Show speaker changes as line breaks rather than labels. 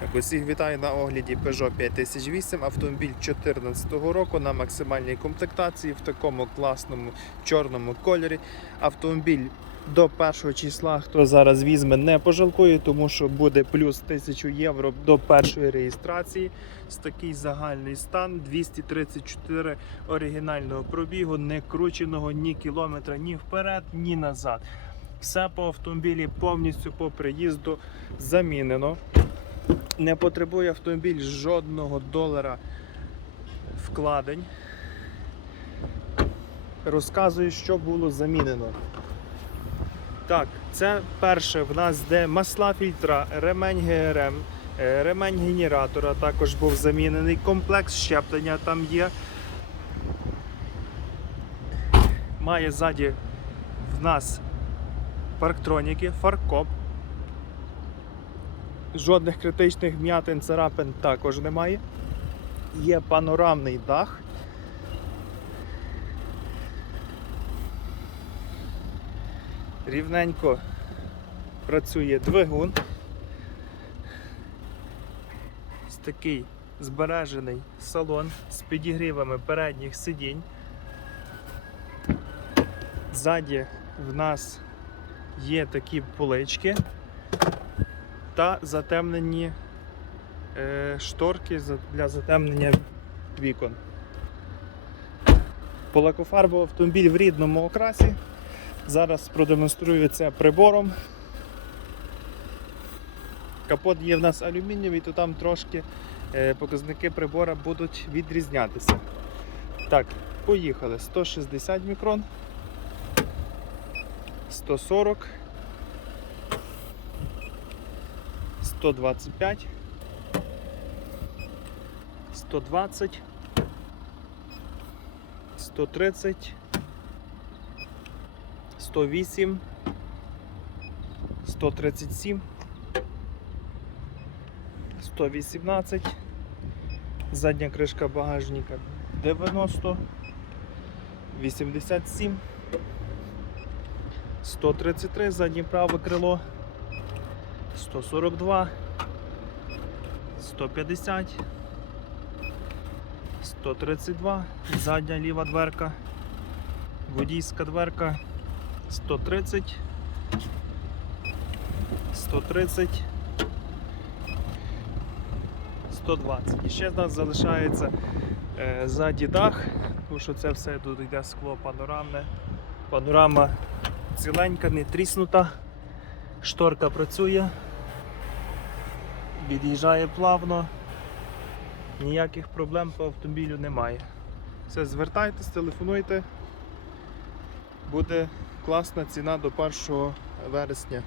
Так, Усіх вітаю на огляді Peugeot 5008, автомобіль 2014 року на максимальній комплектації в такому класному чорному кольорі. Автомобіль до першого числа, хто зараз візьме, не пожалкує, тому що буде плюс 1000 євро до першої реєстрації. З такий загальний стан 234 оригінального пробігу, не крученого ні кілометра, ні вперед, ні назад. Все по автомобілі повністю по приїзду замінено. Не потребує автомобіль жодного долара вкладень. Розказую, що було замінено. Так, це перше в нас де масла фільтра, ремень ГРМ, е, ремень генератора також був замінений, комплекс щеплення там є. Має ззаді в нас парктроніки, фаркоп. Жодних критичних м'ятин, царапин також немає. Є панорамний дах. Рівненько працює двигун. Ось такий збережений салон з підігрівами передніх сидінь. Ззаді в нас є такі полички та затемнені е, шторки для затемнення вікон. Полакофарбовий автомобіль в рідному окрасі. Зараз продемонструю це прибором. Капот є в нас алюмінієвий, то там трошки е, показники прибора будуть відрізнятися. Так, поїхали. 160 мікрон, 140. 125, 120, 130, 108, 137, 118, задня кришка багажника 90, 87, 133, заднє праве крило. 142, 150, 132, задня ліва дверка, водійська дверка, 130, 130, 120. І ще в нас залишається е, ззаді дах, тому що це все тут йде скло панорамне. Панорама ціленька, не тріснута. Шторка працює, від'їжджає плавно, ніяких проблем по автомобілю немає. Все, звертайтесь, телефонуйте, буде класна ціна до 1 вересня.